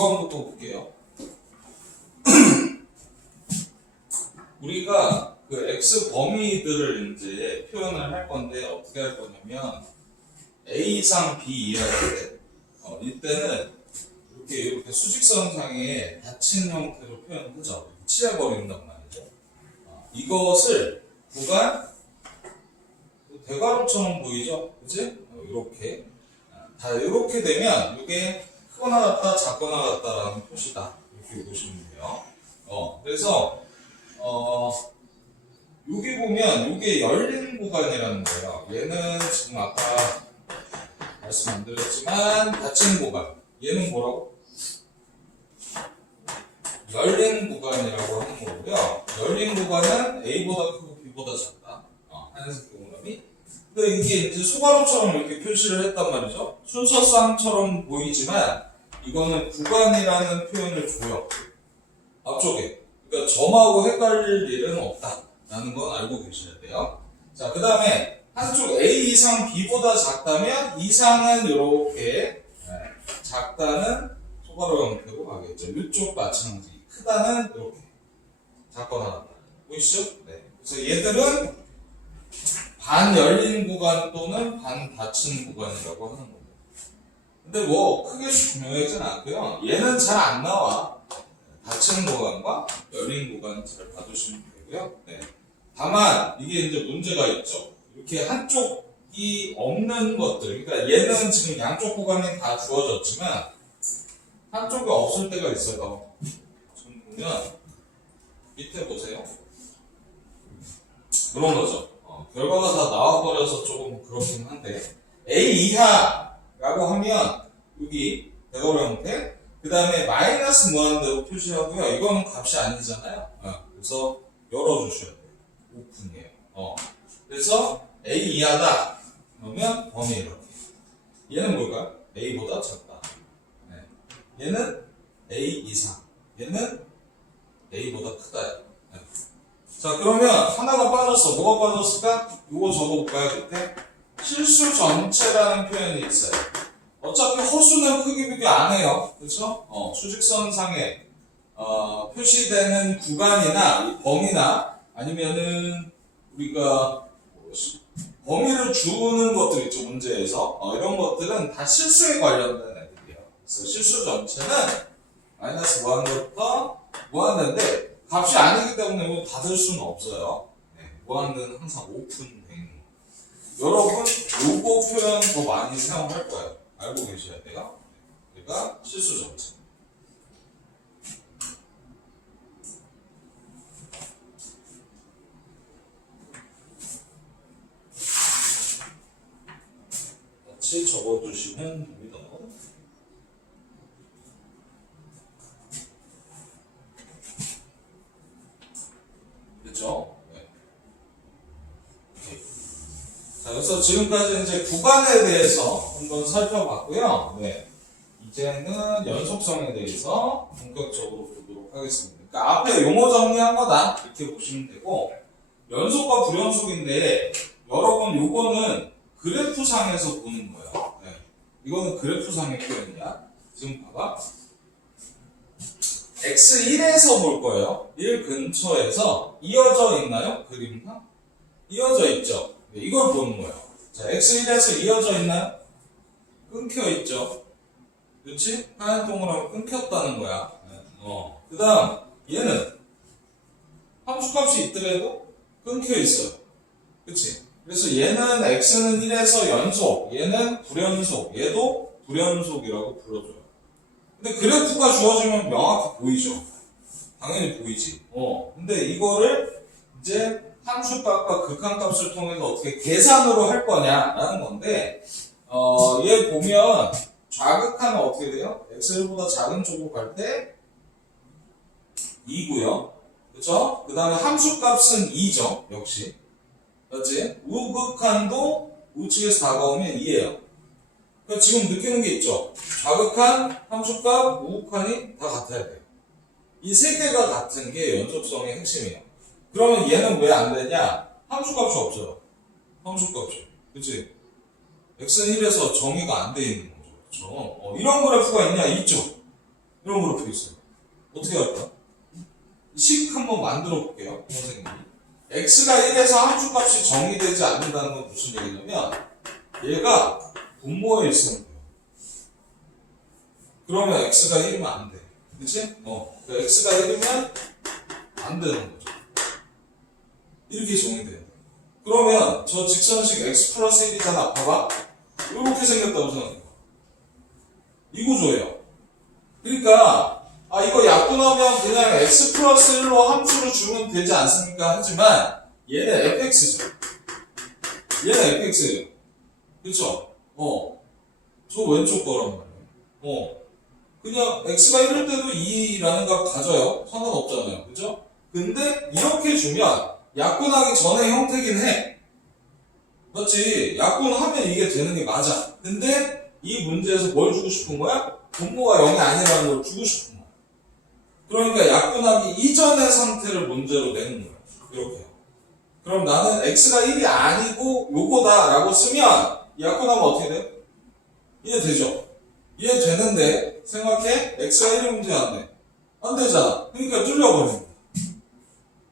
9번부터 볼게요. 우리가 그 x 범위들을 이제 표현을 할 건데 어떻게 할 거냐면 a 이상 b 이하일 때 이때는 이렇게 수직선상에 닫힌 형태로 표현하죠. 칠해버린단 말이죠. 이것을 구간 대괄호처럼 보이죠? 그치? 이렇게 다 이렇게 되면 이게 크거나 같다 작거나 같다라는 표시다 이렇게 보시면 돼요. 그래서 여기 보면 이게 열린 구간이라는 거예요. 얘는 지금 아까 말씀 안 드렸지만 닫힌 구간. 얘는 뭐라고? 열린 구간이라고 하는 거고요. 열린 구간은 A보다 크고 B보다 작다. 하얀색 동그라미. 근데 이게 이제 소괄호처럼 이렇게 표시를 했단 말이죠. 순서쌍처럼 보이지만 이거는 구간이라는 표현을 줘요. 앞쪽에. 그러니까 점하고 헷갈릴 일은 없다라는 건 알고 계셔야 돼요. 자, 그 다음에 한쪽 A 이상 B보다 작다면 이상은 이렇게 작다는 소괄호 형태로 가겠죠. 이쪽 마찬가지. 크다는 이렇게 작거나 같다. 보이시죠? 네. 그래서 얘들은 반 열린 구간 또는 반 닫힌 구간이라고 하는 겁니다. 근데 뭐 크게 중요하진 않고요. 얘는 잘 안 나와. 닫힌 구간과 열린 구간 잘 봐두시면 되고요. 네. 다만 이게 이제 문제가 있죠. 이렇게 한쪽이 없는 것들. 그러니까 얘는 지금 양쪽 구간이 다 주어졌지만 한쪽이 없을 때가 있어요. 지금 보면 밑에 보세요. 그런 거죠. 결과가 다 나와버려서 조금 그렇긴 한데 A 이하라고 하면 여기 대괄호 형태 그 다음에 마이너스 무한대로 표시하고요. 이거는 값이 아니잖아요. 그래서 열어주셔야 돼요. 오픈이에요. 그래서 A 이하다 그러면 범위 이렇게. 얘는 뭘까요? A보다 작다. 네. 얘는 A 이상. 얘는 A보다 크다. 네. 자, 그러면 하나가 빠졌어. 뭐가 빠졌을까? 이거 적어볼까요? 밑에 실수 전체라는 표현이 있어요. 어차피 허수는 크게 비교 안 해요. 그렇죠? 수직선상에 표시되는 구간이나 이 범위나 아니면은 우리가 범위를 주는 것들 있죠. 문제에서 이런 것들은 다 실수에 관련된 애들이에요. 그래서 실수 전체는 마이너스 무한대부터 무한대인데 값이 아니기 때문에 이거 닫을 수는 없어요. 네, 무한대는 항상 오픈되어 있는 거. 여러분 요거 표현 더 많이 사용할 거예요. 알고 계셔야 돼요. 그러니까 실수 전체. 같이 적어주시면 됩니다. 그렇죠? 네. 자, 그래서 지금까지 이제 구간에 대해서 한번 살펴봤고요. 네. 이제는 연속성에 대해서 본격적으로 보도록 하겠습니다. 그러니까 앞에 용어 정리한 거다 이렇게 보시면 되고 연속과 불연속인데 여러분 요거는 그래프상에서 보는 거예요. 네. 이거는 그래프상의 표현이야. 지금 봐봐. x1에서 볼 거예요. 1 근처에서 이어져 있나요? 그림상? 이어져 있죠. 네, 이걸 보는 거예요. 자, x1에서 이어져 있나요? 끊겨 있죠. 그렇지? 하얀 동그라미 끊겼다는 거야. 그 다음 얘는 함수값이 있더라도 끊겨 있어요. 그치? 그래서 얘는 x는 1에서 연속, 얘는 불연속, 얘도 불연속이라고 불러줘요. 근데 그래프가 주어지면 명확히 보이죠. 당연히 보이지. 근데 이거를 이제 함수값과 극한값을 통해서 어떻게 계산으로 할 거냐라는 건데, 얘 보면 좌극한은 어떻게 돼요? x1보다 작은 쪽으로 갈 때 2고요. 그쵸? 그 다음에 함수값은 2죠. 역시. 맞지? 우극한도 우측에서 다가오면 2예요. 그러니까 지금 느끼는 게 있죠. 좌극한, 함수값, 우극한이 다 같아야 돼요. 이 세 개가 같은 게 연속성의 핵심이에요. 그러면 얘는 왜 안 되냐? 함수값이 없어요. 함수값이. 그치? x는 1에서 정의가 안 돼 있는 거죠. 그렇죠? 이런 그래프가 있냐? 있죠. 이런 그래프 있어요. 어떻게 할까? 식 한번 만들어 볼게요, 선생님이. x가 1에서 함수 값이 정의되지 않는다는 건 무슨 얘기냐면, 얘가 분모에 있으면 돼요. 그러면 x가 1이면 안 돼. 그치? 그러니까 x가 1이면 안 되는 거죠. 이렇게 정의돼야 돼. 그러면 저 직선식 x 플러스 1이잖아. 봐봐. 이렇게 생겼다고 생각해봐. 이 구조예요. 그러니까 이거 약분하면 그냥 x 플러스 1로 함수를 주면 되지 않습니까? 하지만 얘는 fx죠. 얘는 fx예요. 그쵸? 저 왼쪽 거란 말이에요. 그냥 x가 1일 때도 2라는 값 가져요. 상관없잖아요. 그죠? 근데 이렇게 주면 약분하기 전의 형태긴 해. 맞지? 약분하면 이게 되는 게 맞아. 근데 이 문제에서 뭘 주고 싶은 거야? 분모가 0이 아니라는 걸 주고 싶은 거야. 그러니까 약분하기 이전의 상태를 문제로 내는 거야. 이렇게. 그럼 나는 x가 1이 아니고 요거다 라고 쓰면 약분하면 어떻게 돼? 이해되죠? 이해되는데 생각해? x가 1이 문제 안 돼. 안 되잖아. 그러니까 뚫려버립니다.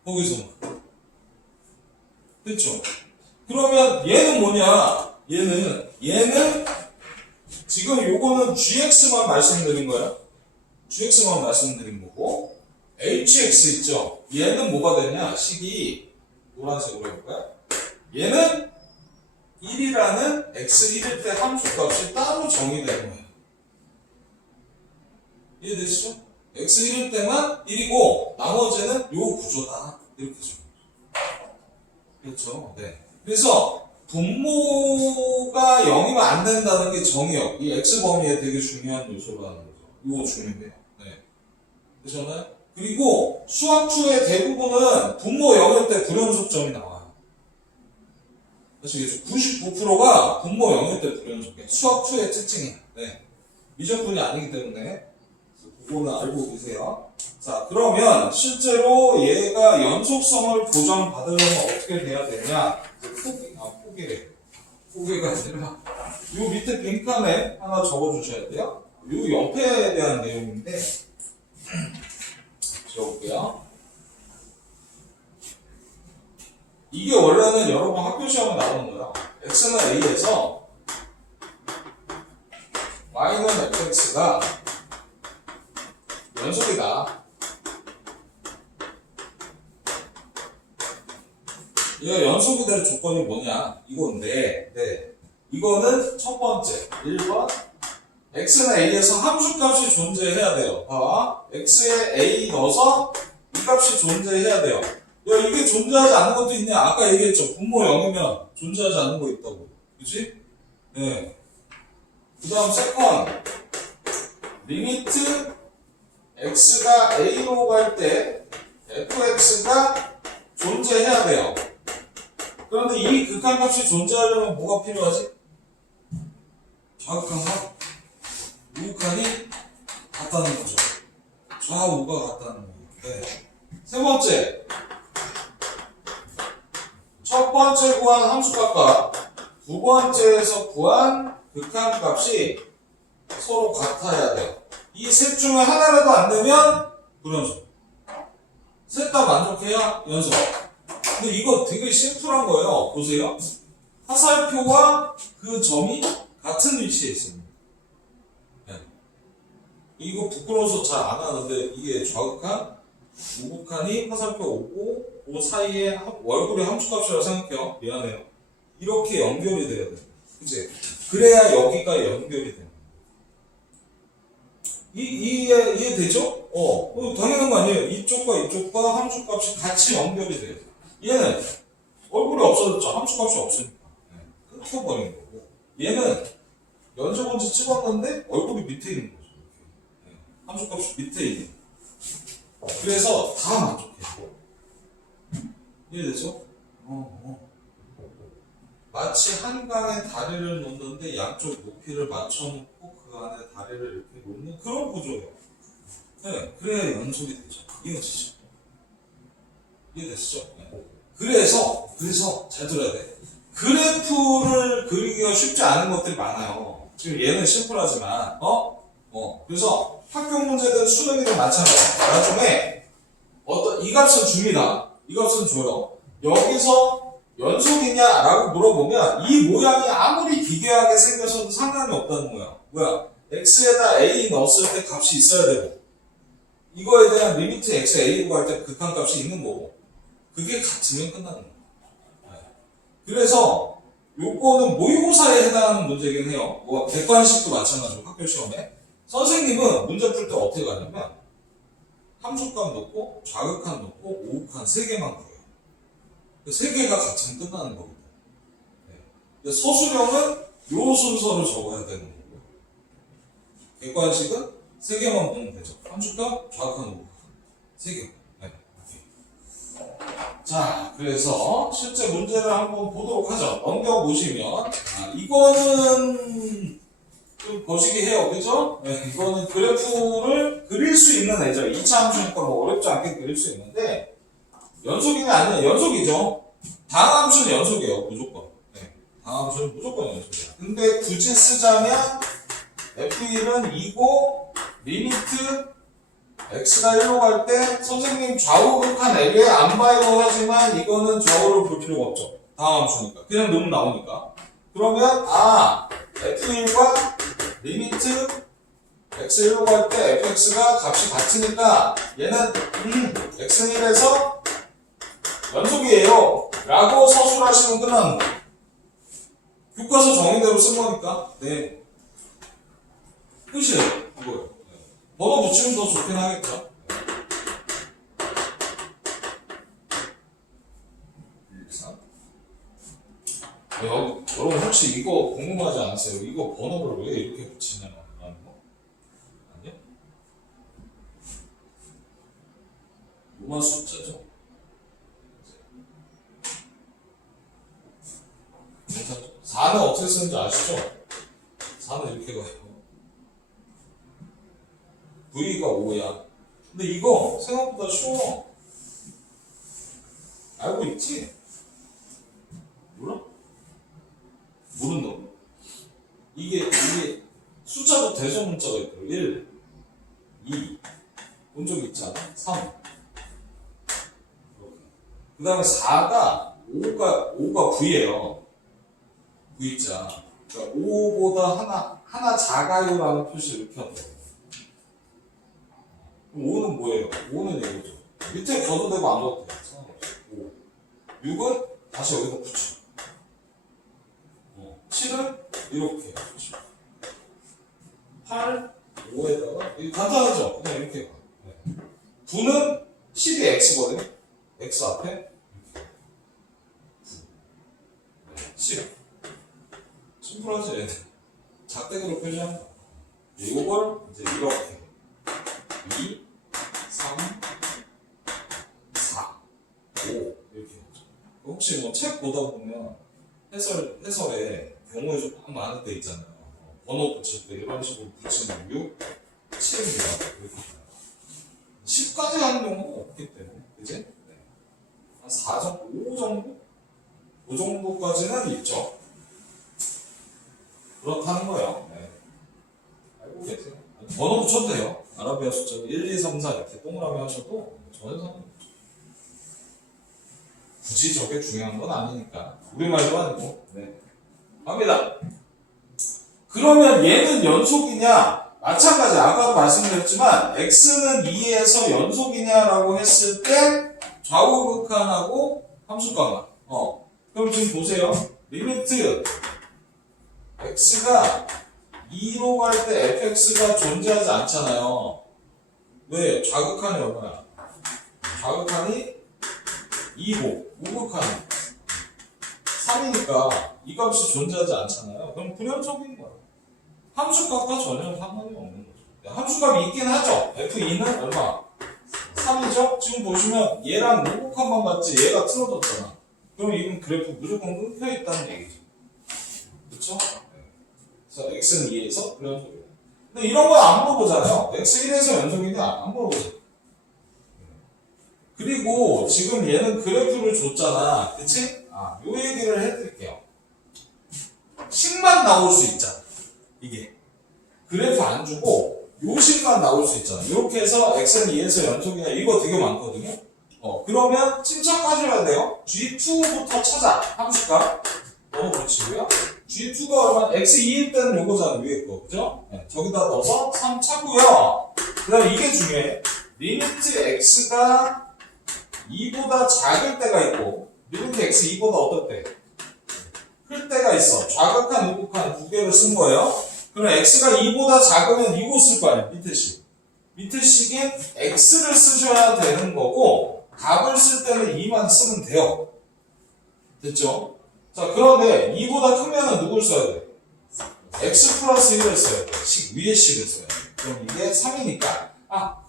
거기서만. 그쵸? 그러면 얘는 뭐냐? 얘는 지금 요거는 gx만 말씀드린 거야. gx만 말씀드린 거고 hx 있죠? 얘는 뭐가 되냐? 식이 노란색으로 해볼까요? 얘는 1이라는 x 1일 때 함수 값이 따로 정의되는 거예요. 이해되시죠? x 1일 때만 1이고 나머지는 요 구조다. 이렇게 줘. 그렇죠? 네. 그래서 분모가 0이면 안 된다는 게 정의역. 이 x 범위에 되게 중요한 요소라는 거죠. 이거 중요해요. 네. 되셨나요? 그리고 수학투의 대부분은 분모 0일 때 불연속점이 나와요. 아시겠죠? 99%가 분모 0일 때 불연속해. 수학투의 특징이야. 네. 미적분이 아니기 때문에 그거는 알고 계세요. 자, 그러면 실제로 얘가 연속성을 보장받으려면 어떻게 돼야 되냐? 포기가 아니라 요 밑에 빈칸에 하나 적어주셔야 돼요. 요 옆에 대한 내용인데 적을게요. 이게 원래는 여러 번 학교 시험에 나오는 거예요. x는 a에서 y는 fx가 연속이다. 얘가 연속이 될 조건이 뭐냐? 이건데, 이거는 첫 번째, 1번. x는 a에서 함수값이 존재해야 돼요. 봐봐. x에 a 넣어서 이 값이 존재해야 돼요. 야, 이게 존재하지 않는 것도 있네. 아까 얘기했죠. 분모 0이면 존재하지 않는 거 있다고. 그치? 네. 그 다음 세컨. 리미트 x가 a로 갈 때 fx가 존재해야 돼요. 그런데 이 극한값이 존재하려면 뭐가 필요하지? 좌극한과 우극한이 같다는 거죠. 좌우가 같다는 거예요. 네. 세 번째, 첫 번째 구한 함수값과 두 번째에서 구한 극한값이 서로 같아야 돼요. 이 셋 중에 하나라도 안 되면 불연속. 셋 다 만족해야 연속. 근데 이거 되게 심플한 거예요. 보세요. 화살표와 그 점이 같은 위치에 있습니다. 네. 이거 부끄러워서 잘 안 하는데 이게 좌극한, 우극한이 화살표 오고 그 사이에 얼굴의 함수값이라고 생각해요. 미안해요. 이렇게 연결이 돼야 돼요. 그치? 그래야 여기가 연결이 돼요. 이해되죠? 당연한 거 아니에요. 이쪽과 이쪽과 함수값이 같이 연결이 돼요. 얘는 얼굴이 없어졌죠. 함수값이 없으니까. 끊겨버리는 거고. 얘는 연속원지 찍었는데 얼굴이 밑에 있는 거죠. 함수값이 밑에 있는 거. 그래서 다 만족해요. 이해되죠? 마치 한강에 다리를 놓는데 양쪽 높이를 맞춰놓고 그 안에 다리를 이렇게 놓는 그런 구조예요. 네, 그래야 연속이 되죠. 이해되시죠? 이해되시죠? 네. 그래서 잘 들어야 돼. 그래프를 그리기가 쉽지 않은 것들이 많아요. 지금 얘는 심플하지만 그래서 학교 문제든 수능이든 마찬가지야. 나중에 어떤 이 값은 줍니다. 이 값은 줘요. 여기서 연속이냐라고 물어보면 이 모양이 아무리 기괴하게 생겨서도 상관이 없다는 거야. 뭐야? x에다 a 넣었을 때 값이 있어야 되고 이거에 대한 리미트 x a로 갈 때 극한값이 있는 거고 그게 같으면 끝나는 거야. 그래서 요거는 모의고사에 해당하는 문제긴 해요. 뭐 객관식도 마찬가지고 학교 시험에 선생님은 문제 풀 때 어떻게 가냐면 함수값 넣고 좌극한 넣고 오극한 3개만 구해요. 그 3개가 같으면 끝나는 거거든요. 네. 서술형은 요 순서를 적어야 되는 거고요. 객관식은 3개만 보면 되죠. 함수값, 좌극한, 오극한 3개. 네. 자, 그래서 실제 문제를 한번 보도록 하죠. 넘겨보시면 이거는 좀 거시기 해요. 그죠? 네, 이거는 그래프를 그릴 수 있는 애죠. 2차 함수니까 뭐 어렵지 않게 그릴 수 있는데 연속이냐 아니냐? 연속이죠. 다항 함수는 연속이에요. 무조건. 네, 다항 함수는 무조건 연속이야. 근데 굳이 쓰자면 F1은 2고 리미트 x가 1로 갈 때 선생님 좌우극한 L에 안 봐요 하지만 이거는 좌우를 볼 필요가 없죠. 다항 함수니까. 그냥 넣으면 나오니까. 그러면 F1과 리미트 x 1로 갈 때 fx가 값이 같으니까 얘는 x는 1에서 연속이에요 라고 서술하시면 끝나는 거예요. 교과서 정의대로 쓴 거니까 네 끝이에요. 이거예요. 번호 붙이면 더 좋긴 하겠죠. 1, 3. 여러분 혹시 이거 궁금하지 않으세요? 이거 번호를 왜 이렇게 붙이냐는 거? 아니요? 로마 숫자죠? 4는 어떻게 쓰는지 아시죠? 4는 이렇게 가요. V가 5야. 근데 이거 생각보다 쉬워. 알고 있지? 몰라? 모른다고. 이게 숫자도 대소문자가 있고 1, 2, 본 적 있잖아. 3. 그 다음에 4가 5가 V예요. V자. 그러니까 5보다 하나 작아요라는 표시 이렇게 한다. 그럼 5는 뭐예요? 5는 이거죠. 밑에 걷어도 되고 안 걷어도 돼요. 5. 6은 다시 여기다 붙여. 7은 이렇게 붙여. 8, 5에다가 이거 간단하죠? 그냥 이렇게 가. 9는 10이 x거든요. x 앞에 이렇게. 10. 심플하지? 작대기로 표시한다. 이걸 이제 이렇게 2, 3, 4, 5 이렇게 하죠. 혹시 뭐 책 보다 보면 해설에 경우에 좀 많을 때 있잖아요. 번호 붙일 때 이런 식으로 붙이면 6, 7입니다. 이렇게 10까지 하는 경우는 없기 때문에 그지? 네. 한 4 정도, 5 정도? 5 정도까지는 있죠. 그렇다는 거예요. 네. 알고 계세요? 번호 붙여도 돼요. 아라비아 숫자 1, 2, 3, 4 이렇게 동그라미 하셔도 전혀 상관없죠. 굳이 저게 중요한 건 아니니까. 우리말도 아니고. 네. 갑니다. 그러면 얘는 연속이냐? 마찬가지. 아까도 말씀드렸지만 x는 2에서 연속이냐라고 했을 때 좌우극한하고 함수값만. 그럼 지금 보세요. 리미트 x가 2로 갈 때 fx가 존재하지 않잖아요. 왜? 좌극한이 얼마야? 좌극한이 2고 우극한이 3이니까 이 값이 존재하지 않잖아요. 그럼 불연속인 거야. 함수값과 전혀 상관이 없는 거죠. 함수값이 있긴 하죠. f2는 얼마? 3이죠? 지금 보시면 얘랑 우극한만 같지 얘가 틀어졌잖아. 그럼 이건 그래프 무조건 끊겨있다는 얘기죠. 그쵸? 그래서 x는 2에서 불연속이다. 근데 이런 건 안 물어보잖아요. x1에서 연속이냐? 안 물어보죠. 그리고 지금 얘는 그래프를 줬잖아. 그치? 요 얘기를 해드릴게요. 식만 나올 수 있잖아. 이게. 그래프 안 주고 요 식만 나올 수 있잖아. 이렇게 해서 x는 2에서 연속이냐 이거 되게 많거든요. 그러면 침착하셔야 돼요. g2부터 찾아. 함수값 너무 고치고요. g2가 얼마? x2일 때는 요거잖아. 위에 거 그죠? 네, 저기다 넣어서 3 찾고요. 그 다음에 이게 중요해. 리미트 x가 2보다 작을 때가 있고 리미트 x 2보다 어떨 때? 클 때가 있어. 좌극한, 우극한 두 개를 쓴 거예요. 그럼 x가 2보다 작으면 이거 쓸 거 아니야. 밑에 식. 밑에 식에 x를 쓰셔야 되는 거고 값을 쓸 때는 2만 쓰면 돼요. 됐죠? 자, 그런데 2보다 크면은 누굴 써야 돼? x 플러스 1을 써야 돼. 위에 식을 써야 돼. 그럼 이게 3이니까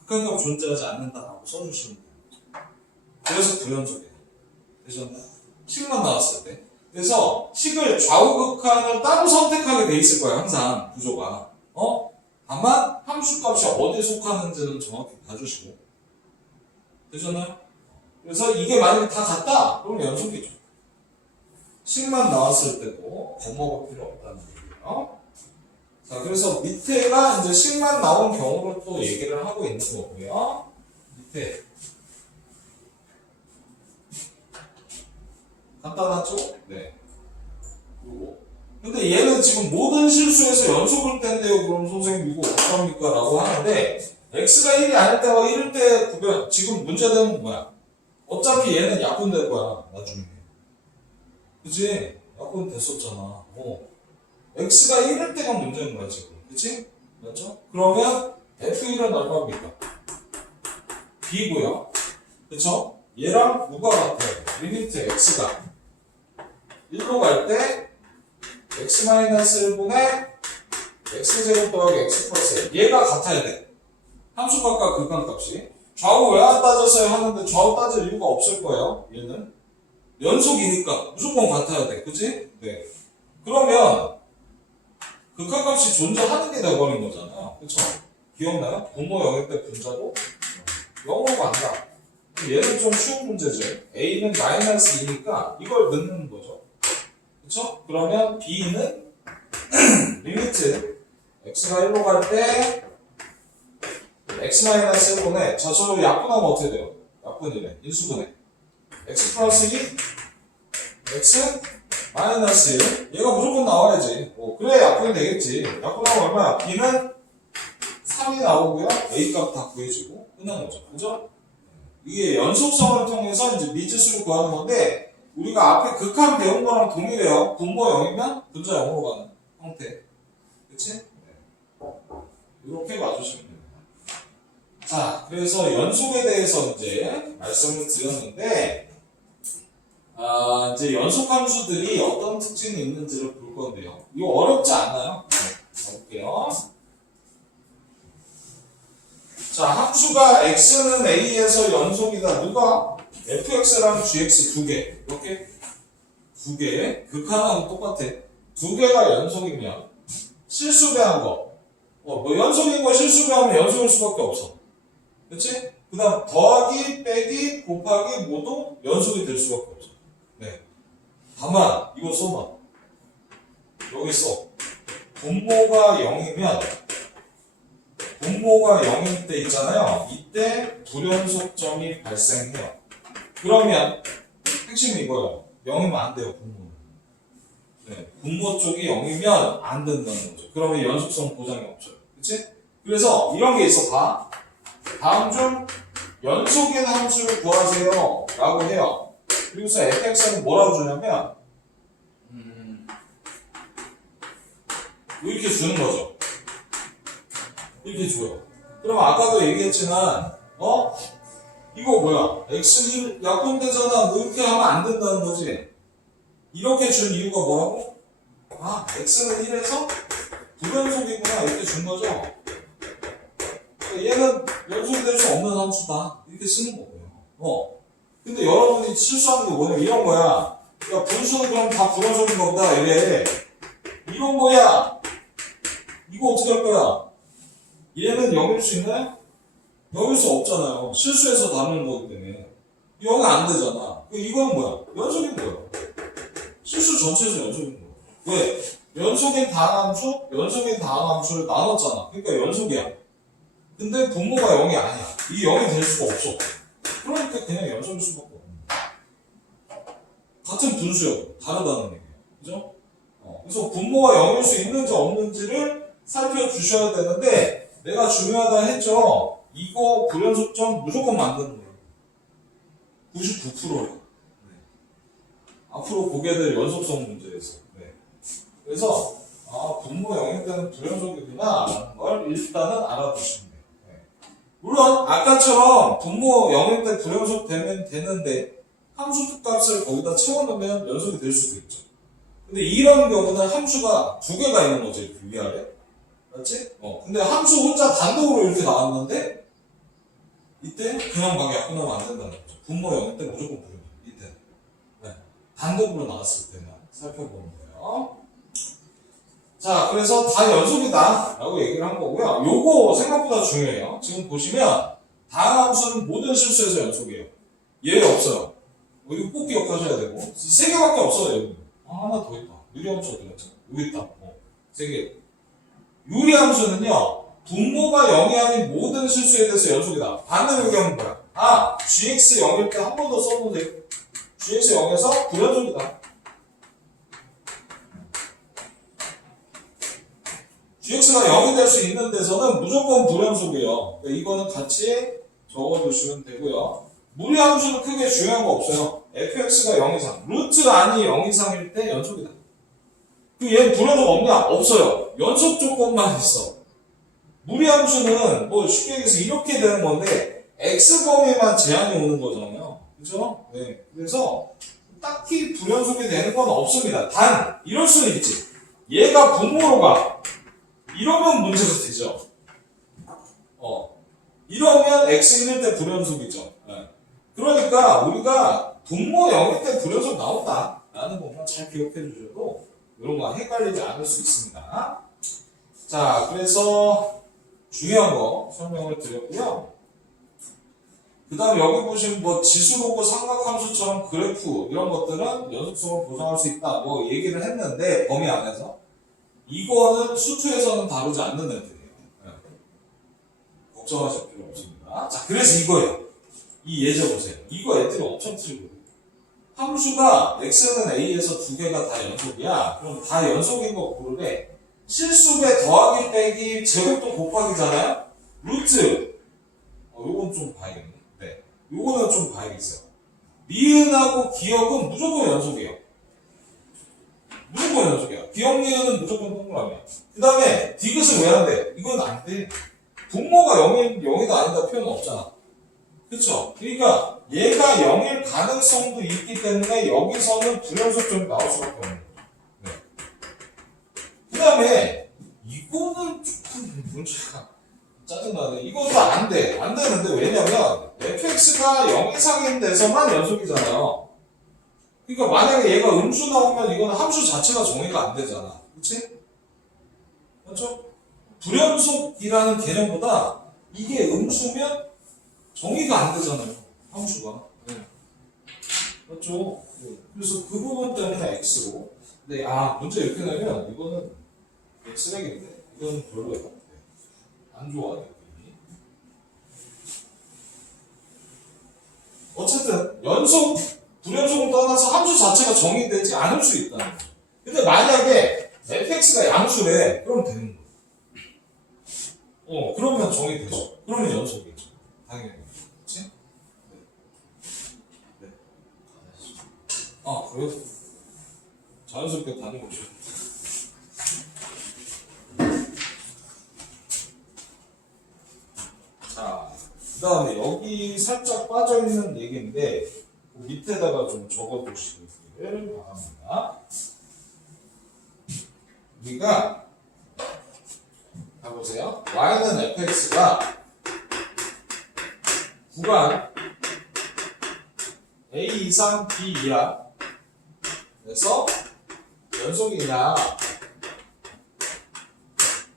극한값 존재하지 않는다라고 써주시면 돼요. 그래서 불연속이에요. 되셨나요? 식만 나왔을 때. 그래서 식을 좌우극한을 따로 선택하게 돼 있을 거예요. 항상 구조가. 다만 함수값이 어디에 속하는지는 정확히 봐주시고. 되셨나요? 그래서 이게 만약에 다 같다? 그럼 연속이죠. 식만 나왔을 때도 겁먹을 필요 없다는 얘기예요. 자, 그래서 밑에가 이제 식만 나온 경우를 또 얘기를 하고 있는 거고요. 밑에. 간단하죠? 네. 요거. 근데 얘는 지금 모든 실수에서 연속을 뗀대요. 그럼 선생님 이거 어떡합니까? 라고 하는데 x가 1이 아닐 때와 1일 때 구별. 지금 문제되는 건 뭐야? 어차피 얘는 약분될 거야. 나중에. 그치? 약분 됐었잖아. x가 1일 때가 문제인 거야 지금. 그치? 맞죠? 그러면 f1은 얼마입니까? b고요. 그쵸? 얘랑 누가 같아요? 리미트 x가 1로 갈 때 x-1분의 x제곱 더하기 x 플러스 1. 얘가 같아야 돼. 함수값과 극한값이. 좌우 왜 안 따졌어요 하는데 좌우 따질 이유가 없을 거예요. 얘는 연속이니까 무조건 같아야 돼. 그치? 네. 그러면 극한값이 존재하는 게 돼버린 거잖아요. 그쵸? 기억나요? 분모 영역 때 분자도 0으로 간다. 얘는 좀 쉬운 문제죠. a는 마이너스 2니까 이걸 넣는 거죠. 그쵸? 그러면 b는 리미트 x가 1로 갈 때 x-1분의 저로 약분하면 어떻게 돼요? 약분이래. 인수분해. x 플러스 2 x 마이너스 1 얘가 무조건 나와야지. 그래야 약분이 되겠지. 약분하면 얼마야? b는 3이 나오고요. a 값 다 구해지고 끝나는 거죠. 그죠? 이게 연속성을 통해서 이제 미지수를 구하는 건데 우리가 앞에 극한 배운 거랑 동일해요. 분모 0이면 분자 0으로 가는 형태. 그치? 네. 이렇게 봐주시면 됩니다. 자, 그래서 연속에 대해서 이제 말씀을 드렸는데 이제 연속 함수들이 어떤 특징이 있는지를 볼 건데요. 이거 어렵지 않나요? 네, 가볼게요. 자, 함수가 x는 a에서 연속이다. 누가? fx랑 gx 두 개. 이렇게 두 개. 극한하고 똑같아. 두 개가 연속이면 실수배한 거. 뭐 연속인 거 실수배하면 연속일 수밖에 없어. 그치? 그 다음 더하기, 빼기, 곱하기 모두 연속이 될 수밖에 없어. 네. 다만 이거 써봐. 여기 써. 분모가 0이면 분모가 0일 때 있잖아요. 이때 불연속점이 발생해요. 그러면 핵심이 이거예요. 0이면 안 돼요. 분모는. 네. 분모 쪽이 0이면 안 된다는 거죠. 그러면 연속성 보장이 없죠. 그치? 그래서 이런 게 있어. 봐. 다음 중 연속인 함수를 구하세요 라고 해요. 그리고서 fx는 뭐라고 주냐면 이렇게 주는 거죠. 이렇게 줘요. 그럼 아까도 얘기했지만 이거 뭐야? x1 약분되잖아. 뭐 이렇게 하면 안 된다는 거지. 이렇게 준 이유가 뭐라고? x는 1에서 불연속이구나 이렇게 준 거죠. 얘는 연속이 될 수 없는 함수다. 이렇게 쓰는 거고요. 근데 여러분이 실수하는 게 뭐냐면 이런 거야. 야, 분수는 그럼 다 불연속인 거보다 이래. 이런 거야. 이거 어떻게 할 거야? 얘는 0일 수 있나요? 0일 수 없잖아요. 실수해서 다루는 거기 때문에. 0이 안 되잖아. 이건 뭐야? 연속인 거야. 실수 전체에서 연속인 거야. 왜? 연속인 다항함수, 연속인 다항함수를 나눴잖아. 그러니까 연속이야. 근데 분모가 0이 아니야. 이게 0이 될 수가 없어. 그러니까 그냥 연속일 수밖에 없는 거야. 같은 분수요. 다르다는 얘기예요. 그죠? 그래서 분모가 0일 수 있는지 없는지를 살펴주셔야 되는데 내가 중요하다 했죠. 이거 불연속점 무조건 만드는 거예요. 99%예요. 네. 앞으로 보게 될 연속성 문제에서. 네. 그래서 분모 0일 때는 불연속이구나 라는 걸 일단은 알아두시면 돼요. 네. 물론 아까처럼 분모 0일 때 불연속 되면 되는데 함수 값을 거기다 채워넣으면 연속이 될 수도 있죠. 근데 이런 경우는 함수가 두 개가 있는 거죠. 이렇게 위아래. 맞지? 근데 함수 혼자 단독으로 이렇게 나왔는데 이때 그냥 막 약분하면 안 된다는 거죠. 분모 0일 때 무조건 불연속. 이때. 네. 단독으로 나왔을 때만 살펴보는 거예요. 자, 그래서 다 연속이다 라고 얘기를 한 거고요. 요거 생각보다 중요해요. 지금 보시면 다음 함수는 모든 실수에서 연속이에요. 얘 없어요. 이거 꼭 기억하셔야 되고. 세 개밖에 없어요, 여기. 하나 더 있다. 유리함수 어디 갔지? 여기 있다. 세 개. 유리함수는요, 분모가 0이 아닌 모든 실수에 대해서 연속이다. 반대 의견은 뭐야? gx 0일 때 한 번 더 써보세요. gx 0에서 불연속이다. gx가 0이 될 수 있는 데서는 무조건 불연속이에요. 이거는 같이 적어두시면 되고요. 무리함수는 크게 중요한 거 없어요. fx가 0 이상, 루트 안이 0 이상일 때 연속이다. 얘는 불연속 없냐? 없어요. 연속 조건만 있어. 무리함수는 뭐 쉽게 얘기해서 이렇게 되는 건데 x범위만 제한이 오는 거잖아요. 그죠? 네. 그래서 딱히 불연속이 되는 건 없습니다. 단 이럴 수는 있지. 얘가 분모로 가. 이러면 문제가 되죠. 이러면 x일 때 불연속이죠. 네. 그러니까 우리가 분모 0일 때 불연속 나온다 라는 것만 잘 기억해 주셔도 이런 거 헷갈리지 않을 수 있습니다. 자, 그래서 중요한 거 설명을 드렸고요. 그 다음 여기 보시면 뭐 지수로고 삼각함수처럼 그래프 이런 것들은 연속성을 보장할 수 있다 뭐 얘기를 했는데 범위 안에서 이거는 수투에서는 다루지 않는 애들이에요. 네. 걱정하실 필요 없습니다. 자, 그래서 이거예요. 이 예제 보세요. 이거 애들이 엄청 틀리거든요. 함수가 x는 a에서 두 개가 다 연속이야. 그럼 다 연속인 거 고르래. 실수배 더하기 빼기 제곱도 곱하기잖아요. 루트. 요건 좀 봐야겠네. 네. 요거는 좀 봐야겠어요. 니은하고 기억은 무조건 연속이에요. 무조건 연속이야. 기억 니은은 무조건 동그라미야. 그 다음에 디귿은 왜 안 돼? 이건 안 돼. 분모가 0이다 아니다 표현은 없잖아. 그쵸? 그러니까 얘가 0일 가능성도 있기 때문에 여기서는 불연속점이 나올 수밖에 없는 거죠. 네. 그 다음에 이거는 조금 문제가 짜증나네. 이것도 안 돼. 안 되는데 왜냐면 fx가 0 이상인 데서만 연속이잖아요. 그러니까 만약에 얘가 음수 나오면 이거는 함수 자체가 정의가 안 되잖아. 그치? 맞죠? 불연속이라는 개념보다 이게 음수면 정의가 안 되잖아요. 함수가. 네. 맞죠? 네. 그래서 그 부분 때문에 x로. 근데 문제 이렇게 내면 이거는 쓰레기인데 이건 별로예요. 네. 안 좋아 느낌이. 어쨌든 연속, 불연속을 떠나서 함수 자체가 정의되지 않을 수 있다는 거죠. 근데 만약에 fx가 양수래 그럼 되는 거예요. 그러면 정의되죠. 그러면 연속이죠. 당연히. 그치? 네. 그래요? 자연스럽게 다녀오죠. 자, 그 다음에 여기 살짝 빠져있는 얘기인데 그 밑에다가 좀 적어두시기를 바랍니다. 우리가 가보세요. y는 fx가 구간 a 이상 b 이하 그래서 연속이냐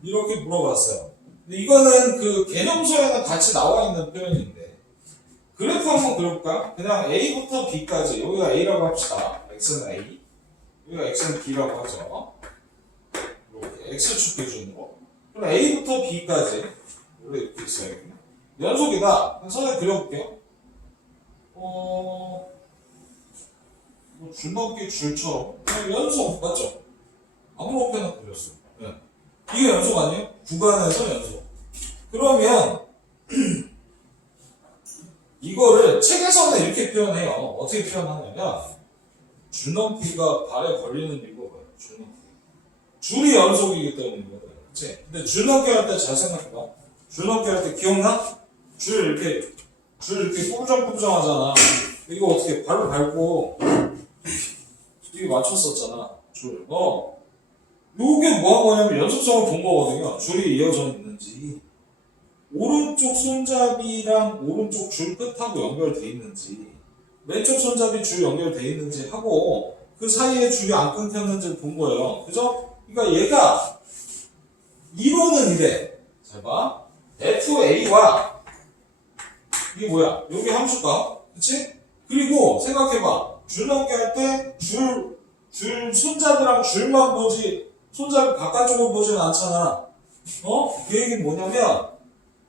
이렇게 물어봤어요. 근데 이거는 그 개념서에는 같이 나와 있는 표현인데 그래프 한번 그려볼까? 그냥 a부터 b까지 여기가 a라고 합시다. x는 a 여기가 x는 b라고 하죠. 이렇게 x축 기준으로 그럼 a부터 b까지 원래 이렇게 있어야겠네. 연속이다. 그럼 선을 그려볼게요. 뭐 줄넘기 줄처럼 그냥 연속 맞죠? 아무렇게나 그렸어요. 네. 이게 연속 아니에요? 구간에서 연속. 그러면 이거를 책에서는 이렇게 표현해요. 어떻게 표현하냐면 줄넘기가 발에 걸리는 이유가 뭐예요? 줄넘기. 줄이 연속이기 때문이거든. 그치? 근데 줄넘기 할 때 잘 생각해봐. 줄넘기 할 때 기억나? 줄 이렇게 꾸부정꾸부정 하잖아. 이거 어떻게 발로 밟고 이게 맞췄었잖아. 줄. 요게 뭐 한 거냐면 연속성을 본 거거든요. 줄이 이어져 있는지. 오른쪽 손잡이랑 오른쪽 줄 끝하고 연결돼 있는지. 왼쪽 손잡이 줄 연결돼 있는지 하고 그 사이에 줄이 안 끊겼는지 본 거예요. 그죠? 그러니까 얘가 이론은 이래. 잘 봐. FA와 이게 뭐야? 여기 함수가. 그치? 그리고 생각해봐. 줄넘기 할 때 줄 손잡이랑 줄만 보지 손잡이 바깥쪽을 보진 않잖아. 그 얘기는 뭐냐면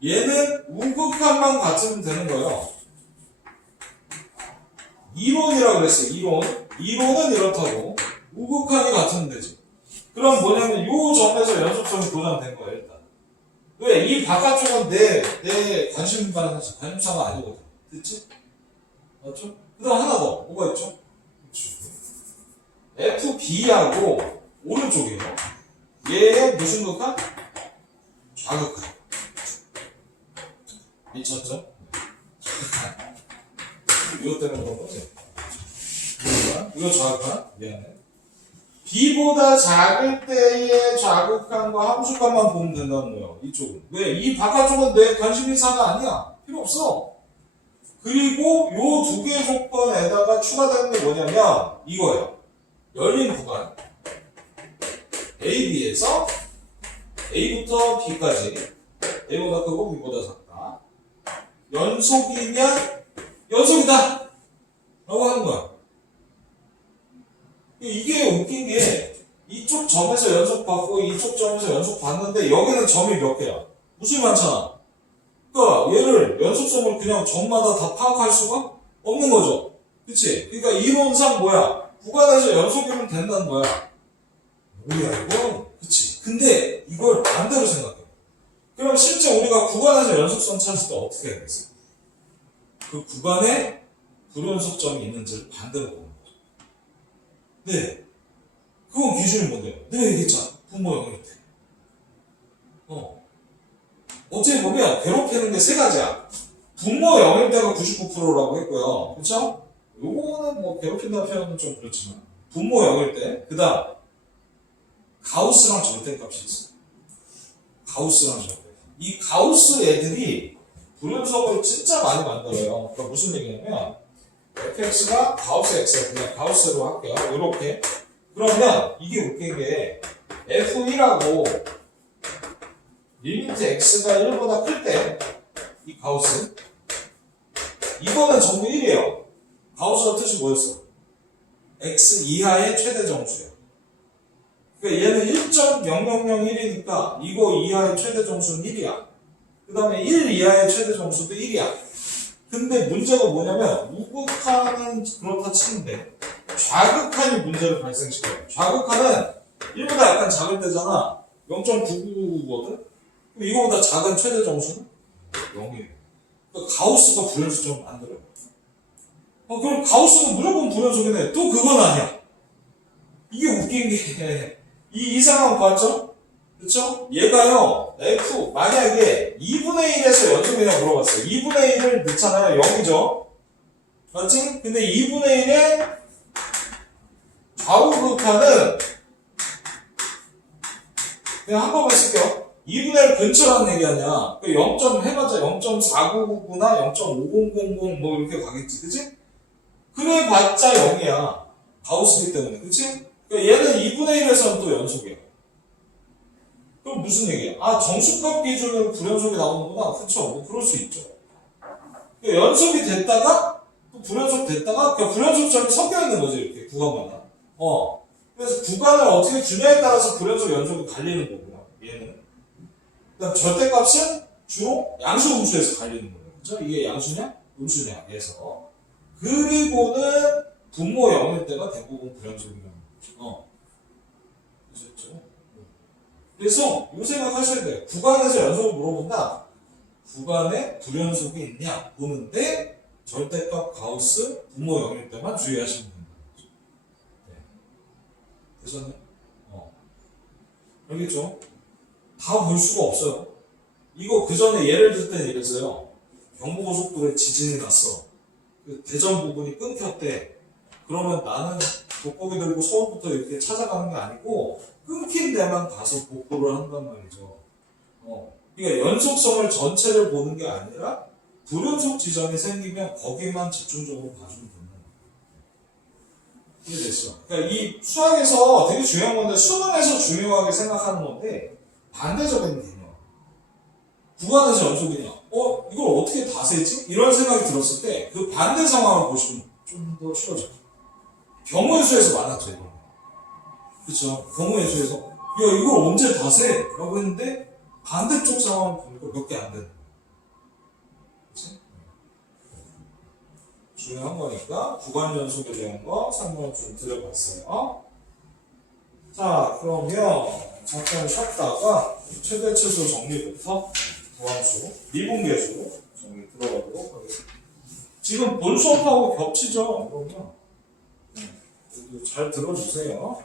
얘는 우극한만 같으면 되는 거예요. 이론이라고 그랬어요. 이론은 이렇다고. 우극한이 같으면 되지. 그럼 뭐냐면 요 점에서 연속성이 보장된 거예요. 일단. 왜? 이 바깥쪽은 내 관심사가 아니거든. 됐지? 맞죠? 그 다음 하나 더. 뭐가 있죠? FB하고 오른쪽이에요. 얘의 무슨 극한? 좌극한. 미쳤죠? 이것 때문에 그런 거지? 이거 좌극한? 미안해. B보다 작을 때의 좌극한과 함수값만 보면 된다는 거예요. 이쪽은. 왜? 이 바깥쪽은 내 관심사가 아니야. 필요 없어. 그리고 요 두 개의 조건에다가 추가되는 게 뭐냐면 이거예요. 열린 구간. A, B에서 A부터 B까지. A보다 크고 B보다 작다. 연속이면 연속이다! 라고 하는 거야. 이게 웃긴 게 이쪽 점에서 연속 받고 이쪽 점에서 연속 받는데 여기는 점이 몇 개야? 무수히 많잖아. 그러니까 얘를 연속성을 그냥 점마다 다 파악할 수가 없는 거죠. 그치? 그러니까 이론상 뭐야? 구간에서 연속이면 된다는 거야. 뭐야 이거? 그치? 근데 이걸 반대로 생각해. 그럼 실제 우리가 구간에서 연속성 찾을 때 어떻게 해야겠어? 그 구간에 불연속점이 있는지를 반대로 보는 거죠. 네. 그건 기준이 뭔데요? 내가 얘기했잖아. 분모 영역대. 어떻게 보면 괴롭히는 게 세 가지야. 분모 영역대가 99%라고 했고요. 그쵸? 요거는 뭐 괴롭힌다는 표현은 좀 그렇지만. 분모 영역대. 그 다음, 가우스랑 절대값이 있어. 가우스랑 절대. 이 가우스 애들이 불연속을 진짜 많이 만들어요. 그러니까 무슨 얘기냐면, fx가 가우스 x야. 그냥 가우스로 할게요. 이렇게. 그러면 이게 웃긴 게 f1하고 리미트 x가 1보다 클 때 이 가우스 이거는 전부 1이에요. 가우스의 뜻이 뭐였어? x 이하의 최대 정수예요. 그러니까 얘는 1.0001이니까 이거 이하의 최대 정수는 1이야. 그 다음에 1 이하의 최대 정수도 1이야. 근데 문제가 뭐냐면 우극한은 그렇다 치는데 좌극한이 문제를 발생시켜요. 좌극한은 1보다 약간 작을 때잖아. 0.99거든? 그럼 이거보다 작은 최대 정수는 0이에요. 그러니까 가우스가 불연속점을 만들어요. 그럼 가우스는 무조건 불연속이네. 또 그건 아니야. 이게 웃긴 게 이 상황 봤죠? 그쵸? 얘가요 F 만약에 2분의 1에서 연속이냐 물어봤어요. 2분의 1을 넣잖아요. 0이죠? 맞지? 근데 2분의 1에 좌우극한은 그냥 한 번만 쓸게요. 2분의 1 근처라는 얘기 아니야. 0. 해봤자 0.499구나 0.5000 뭐 이렇게 가겠지. 그치? 그래 봤자 0이야. 가우스기 때문에. 그치? 얘는 2분의 1에서는 또 연속이야. 그럼 무슨 얘기야? 정수값 기준으로 불연속이 나오는구나. 그쵸? 뭐 그럴 수 있죠. 연속이 됐다가 또 불연속 됐다가 불연속점이 섞여 있는 거지. 이렇게 구간마다. 그래서 구간을 어떻게 주냐에 따라서 불연속 연속이 갈리는 거고요. 얘는. 그다음 절대값은 주로 양수 음수에서 갈리는 거예요. 그죠? 이게 양수냐? 음수냐? 해서. 그리고는 분모 0일 때가 대부분 불연속이라는 거죠. 그렇죠? 그래서 이 생각하셔야 돼요. 구간에서 연속을 물어본다. 구간에 불연속이 있냐 보는데 절대값 가우스 분모 0일 때만 주의하시면 된다. 네. 되셨나요? 알겠죠? 다 볼 수가 없어요. 이거 그 전에 예를 들 때는 이랬어요. 경부고속도로에 지진이 났어. 그 대전 부분이 끊겼대. 그러면 나는 돋보기 들고 서울부터 이렇게 찾아가는 게 아니고 끊긴 데만 가서 복구를 한단 말이죠. 그러니까 연속성을 전체를 보는 게 아니라 불연속 지점이 생기면 거기만 집중적으로 봐주면 된다. 이해됐어? 그러니까 이 수학에서 되게 중요한 건데 수능에서 중요하게 생각하는 건데 반대적인 개념. 구간에서 연속이냐? 이걸 어떻게 다 세지? 이런 생각이 들었을 때 그 반대 상황을 보시면 좀 더 쉬워져요. 경우의 수에서 많았죠, 이거. 그쵸? 경우의 수에서 야, 이걸 언제 다 세? 라고 했는데 반대쪽 상황을 보니까 몇 개 안 되는 거예요. 그치? 중요한 거니까 구간 연속에 대한 거 설명을 좀 드려봤어요. 자, 그러면 잠깐 쉬었다가 최대 최소 정리부터 도함수, 미분계수 정리 들어가도록 하겠습니다. 지금 본 수업하고 겹치죠? 그러면 잘 들어주세요.